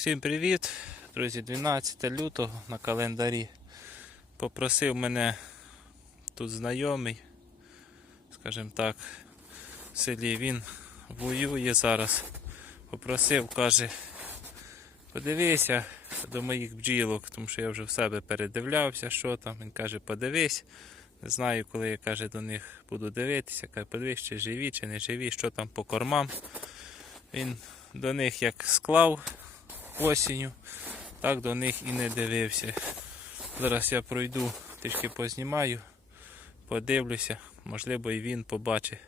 Всім привіт, друзі, 12 лютого на календарі. Попросив мене тут знайомий, скажімо так, в селі він воює зараз. Попросив, каже, подивися до моїх бджілок, тому що я вже в себе передивлявся, що там. Він каже, подивись. Не знаю, коли я каже, до них буду дивитися, каже, подивись, чи живі, чи не живі, що там по кормам. Він до них як склав осінню, так до них і не дивився. Зараз я пройду, трішки познімаю, подивлюся, можливо і він побачить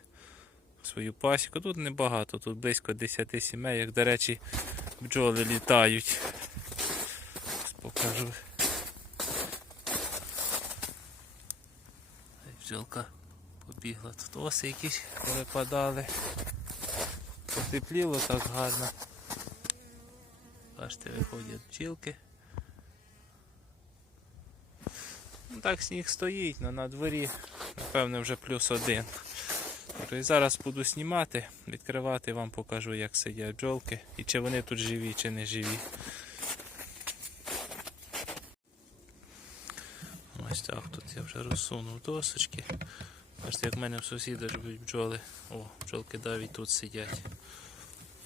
свою пасіку. Тут небагато, тут близько 10 сімей, як, до речі, бджоли літають. Покажу. Бджолка побігла, тут оси якісь перепадали. Потепліло так гарно. Бачите, виходять бджілки. Ну, так сніг стоїть, але на дворі, напевно, вже плюс один. І зараз буду знімати, відкривати вам покажу, як сидять бджолки і чи вони тут живі, чи не живі. Ось так тут я вже розсунув досочки. Бачите, як в мене в сусіда живуть бджоли. О, бджолки навіть тут сидять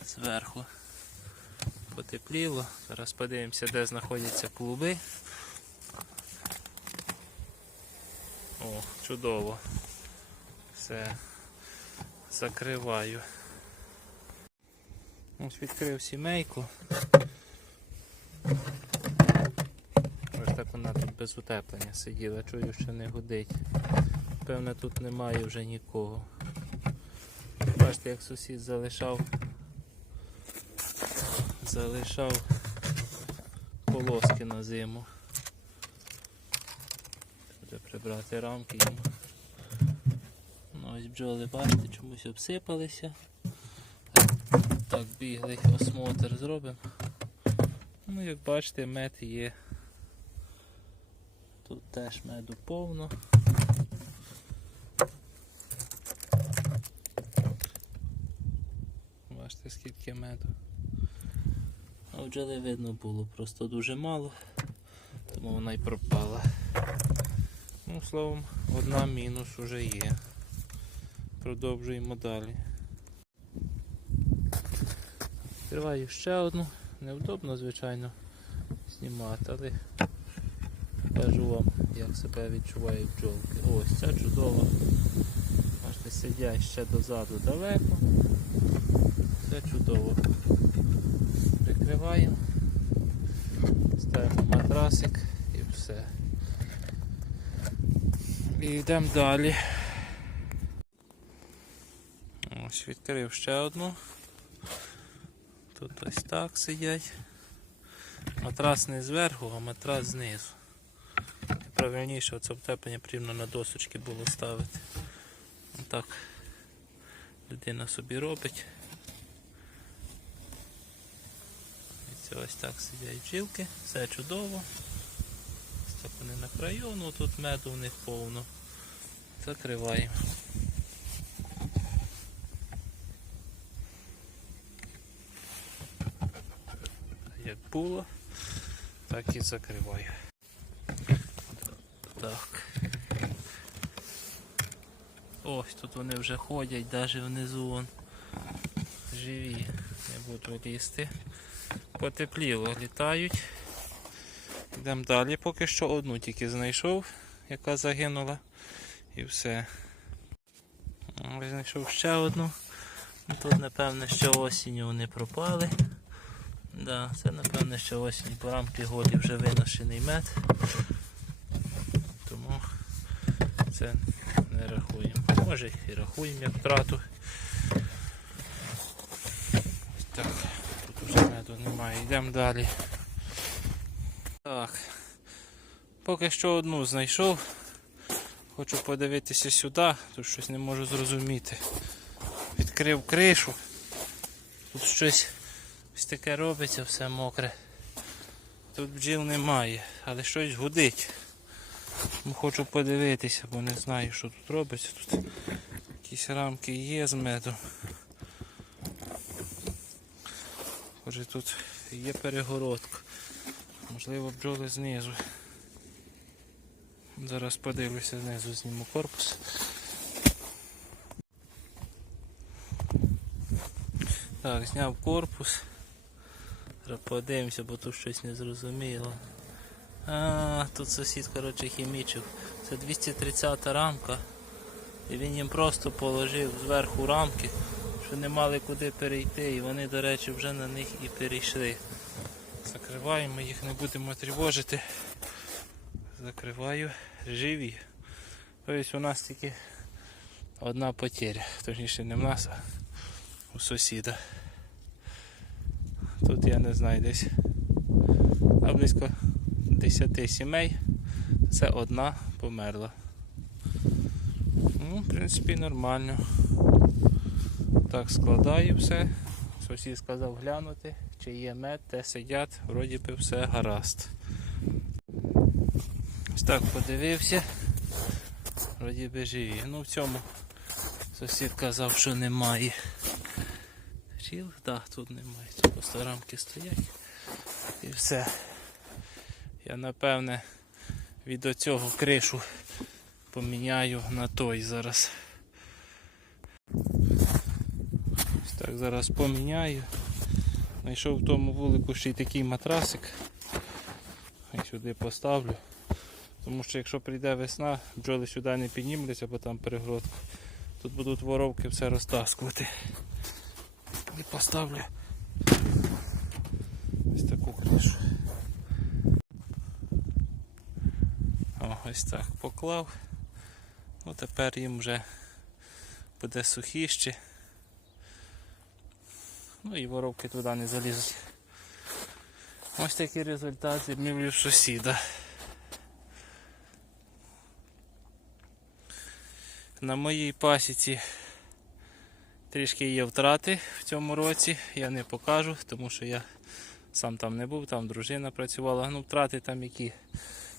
зверху потепліло. Зараз подивимося, де знаходяться клуби. О, чудово. Все. Закриваю. Ось відкрив сімейку. Ось так вона тут без утеплення сиділа, чую, що не гудить. Певно, тут немає вже нікого. Бачите, як сусід залишав залишав полоски на зиму. Треба прибрати рамки йому. Ну, ось бджоли, бачите, чомусь обсипалися. Так, біглий осмотр зробимо. Ну, як бачите, мед є. Тут теж меду повно. Бачите, скільки меду. А бджоли видно було просто дуже мало, тому вона й пропала. Ну, словом, одна мінус уже є. Продовжуємо далі. Відкриваю ще одну. Невдобно, звичайно, знімати, але кажу вам, як себе відчувають бджолки. Ось ця чудова. Бачите, сидять ще дозаду далеко. Все чудово прикриваємо, ставимо матрасик і все. І йдемо далі. Ось відкрив ще одну. Тут ось так сидять. Матрас не зверху, а матрас знизу. Правильніше оце втеплення потрібно на досочки було ставити. Отак людина собі робить. Це ось так сидять бджілки, все чудово. Ось так вони на краю, ну тут меду в них повно. Закриваємо. Як було, так і закриваю. Так. Ось тут вони вже ходять, навіть внизу вон живі, не буду лізти потепліло, літають. Йдемо далі, поки що одну тільки знайшов, яка загинула. І все. Знайшов ще одну. Ну, Тут, напевно, що осінню вони пропали. Да, Це, напевно, що осінь по рамки голі вже виношений мед. Тому це не рахуємо. Може і рахуємо як втрату. Ось так. Тут вже меду немає. Йдемо далі. Так. Поки що одну знайшов. Хочу подивитися сюди, тут щось не можу зрозуміти. Відкрив кришу. Тут щось ось таке робиться, все мокре. Тут бджіл немає, але щось гудить. Ну, Хочу подивитися, бо не знаю, що тут робиться. Тут якісь рамки є з медом. Може тут є перегородка. Можливо, бджоли знизу. Зараз подивлюся знизу, зніму корпус. Так, зняв корпус. Подивимося, бо тут щось не зрозуміло. А, тут сусід, коротше, хімічив. Це 230 рамка. І він їм просто положив зверху рамки, що не мали куди перейти. І вони, до речі, вже на них і перейшли. Закриваємо, їх не будемо тривожити. Закриваю. Живі. Тобто у нас тільки одна потеря. Точніше не в нас, а у сусіда. Тут я не знаю десь а близько 10 сімей. Це одна померла. Ну, в принципі, нормально. Так, складаю все. Сусід сказав глянути, чи є мед, те сидять, вроді би все гаразд. Ось так подивився. Вроді би живі. Ну в цьому сусід казав, що немає. Чіл? Так, тут немає. Тут просто рамки стоять. І все. Я напевне від оцього кришу поміняю на той зараз. Ось Так, зараз поміняю. Знайшов в тому вулику ще й такий матрасик. І сюди поставлю. Тому що якщо прийде весна, бджоли сюди не піднімуться, бо там перегородка. Тут будуть воровки все розтаскувати. І поставлю ось таку кришу. Ось так поклав. Ну тепер їм вже буде сухіще. Ну і воровки туди не залізуть. Ось такий результат зімнівлів сусіда. На моїй пасіці трішки є втрати в цьому році. Я не покажу, тому що я сам там не був, там дружина працювала. Ну, втрати там які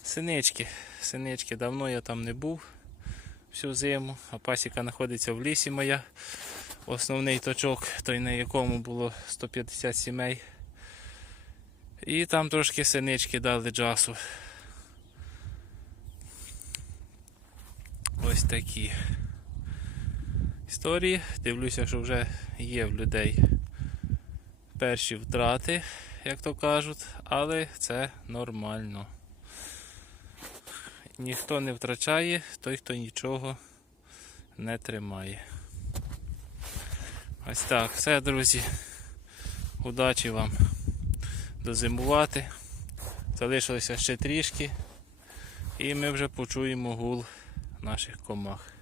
синички. Синички давно я там не був всю зиму, а пасіка знаходиться в лісі моя. Основний точок, той на якому було 150 сімей. І там трошки синички дали джасу. Ось такі історії. Дивлюся, що вже є в людей перші втрати, як то кажуть, але це нормально. Ніхто не втрачає, той, хто нічого не тримає. Ось так, все, друзі. Удачі вам дозимувати. Залишилося ще трішки, і ми вже почуємо гул наших комах.